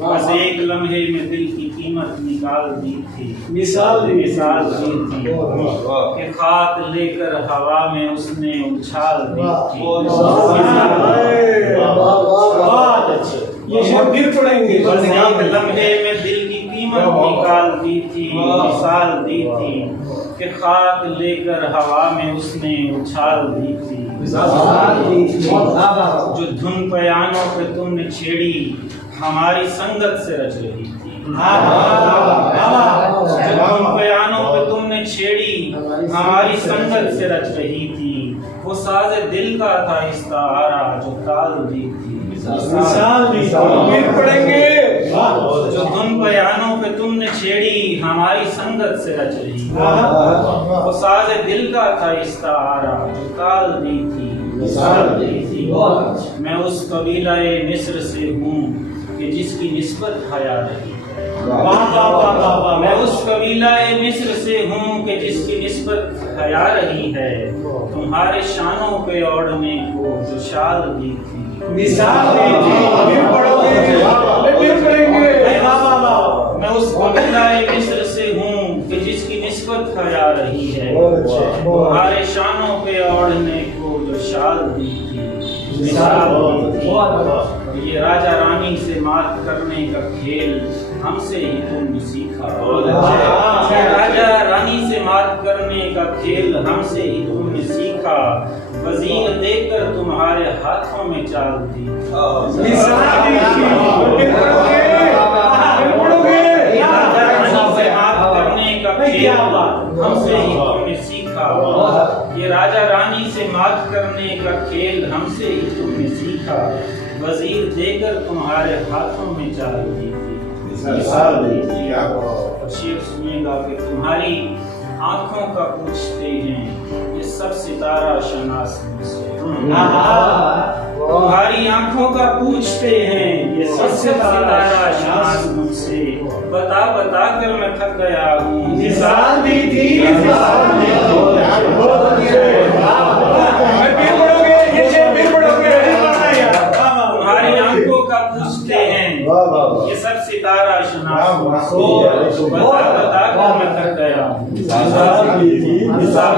بس ایک لمحے میں دل کی قیمت نکال دی تھی، مثال دی تھی کہ خاک لے کر ہوا میں اس نے اچھال دی تھی۔ یہ شعر پھر پڑھیں گے۔ بس ایک لمحے میں دل کی قیمت نکال دی تھی، مثال دی تھی کہ خاک لے کر ہوا میں اس نے اچھال دی تھی۔ جو دھن پیانوں پہ تم نے چھیڑی ہماری سنگت سے رچ رہی تھی، جو دھن پیانوں پہ تم نے چھیڑی ہماری سنگت سے رچ رہی تھی، وہ ساز دل کا تھا استعارہ جو تال دی تھی۔ مثال دی پھر پڑھیں گے۔ جو دھن پیانوں پہ تم نے چھیڑی ہماری سنگت سے رچ رہی تھی، وہ ساز دل کا تھا استعارہ جو تال دی تھی، مثال دی تھی۔ میں اس قبیلہ مصر سے ہوں کہ جس کی نسبت حیا رہی ہے، میں اس قبیلہ مصر سے ہوں کہ جس کی نسبت حیا رہی ہے، تمہارے شانوں پہ اوڑھنے کو جو شال دی تھی، مثال دی تھی۔ پھر پڑھو گے، پھر پڑھیں گے۔ میں اس قبیلہ مصر سے ہوں کہ جس کی نسبت حیا رہی ہے، تمہارے شانوں پہ اوڑھنے کو جو شال دی تھی، مثال دی تھی۔ یہ راجہ رانی سے مات کرنے کا کھیل ہم سے ہی تم نے سیکھا، یہ راجہ رانی سے مات کرنے کا کھیل ہم سے ہی تم نے سیکھا، وزیر دے کر تمہارے ہاتھوں میں چال دی، مثال دی تھی۔ پھر پڑھو گے، پھر پڑھو گے۔ راجہ رانی سے مات کرنے کا کھیل ہم سے ہی تم نے سیکھا، یہ راجہ رانی سے مات کرنے کا کھیل ہم سے ہی تم نے سیکھا، وزیر دے کر تمہارے ہاتھوں میں چال دی تھی، مثال دی تھی۔ اور شعر سنیے گا کہ تمہاری آنکھوں کا پوچھتے ہیں یہ سب ستارہ شناس مجھ سے، تمہاری آنکھوں کا پوچھتے ہیں یہ سب ستارہ شناس مجھ سے، بتا بتا کر میں تھک گیا ہوں، مثال دی تھی۔ مثال دی تمہاری آنکھوں کا پوچھتے ہیں یہ سب ستارہ شناس مجھ سے، بتا بتا کر میں تھک گیا ہوں، مثال دی تھی۔ مثال